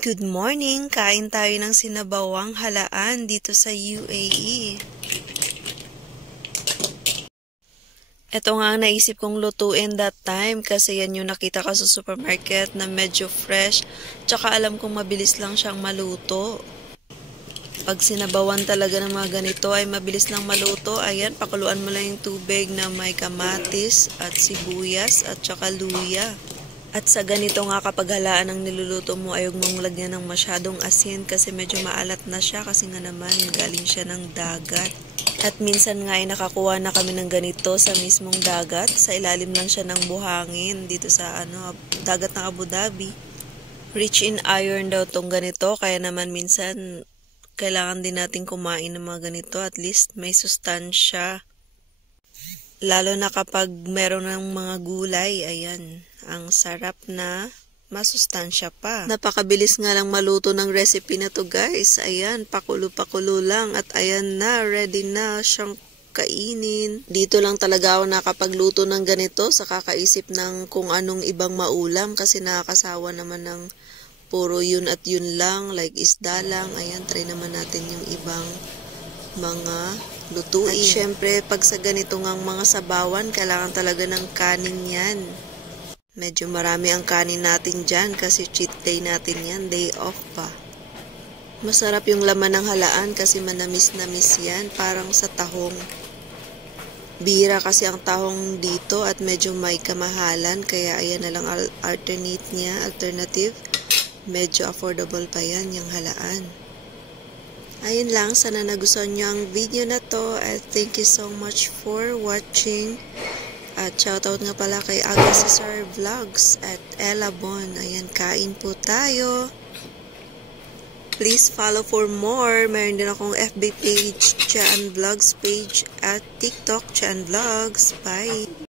Good morning! Kain tayo ng sinabawang halaan dito sa UAE. Ito nga ang naisip kong lutuin that time kasi yan yung nakita ko sa supermarket na medyo fresh tsaka alam kong mabilis lang siyang maluto. Pag sinabawan talaga ng mga ganito ay mabilis lang maluto. Ayan, pakuluan mo lang yung tubig na may kamatis at sibuyas at tsaka luya. At sa ganito nga kapag halaan ang niluluto mo, ayog mong lagyan ng masyadong asin kasi medyo maalat na siya kasi nga naman galing siya ng dagat. At minsan nga ay nakakuha na kami ng ganito sa mismong dagat. Sa ilalim lang siya ng buhangin dito sa dagat ng Abu Dhabi. Rich in iron daw tong ganito kaya naman minsan kailangan din natin kumain ng mga ganito. At least may sustansya. Lalo na kapag meron ng mga gulay, ayan, ang sarap na masustansya pa. Napakabilis nga lang maluto ng recipe na to guys. Ayan, pakulo-pakulo lang at ayan na, ready na siyang kainin. Dito lang talaga ako nakapagluto ng ganito sa kakaisip ng kung anong ibang maulam kasi nakakasawa naman ng puro yun at yun lang, like isda lang. Ayan, try naman natin yung ibang mga lutuin. At syempre, pag sa ganito ngang mga sabawan, kailangan talaga ng kanin yan. Medyo marami ang kanin natin dyan kasi cheat day natin yan, day off pa. Masarap yung laman ng halaan kasi manamis-namis yan, parang sa tahong. Bihira kasi ang tahong dito at medyo may kamahalan, kaya ayan na lang alternative. Medyo affordable pa yan, yung halaan. Ayun lang, sana nagustuhan nyo ang video na to at thank you so much for watching. At shoutout nga pala kay Aga Cesar Vlogs at Ella Bon. Ayan, kain po tayo. Please follow for more. Meron din akong FB page, Chaan Vlogs page at TikTok, Chaan Vlogs. Bye!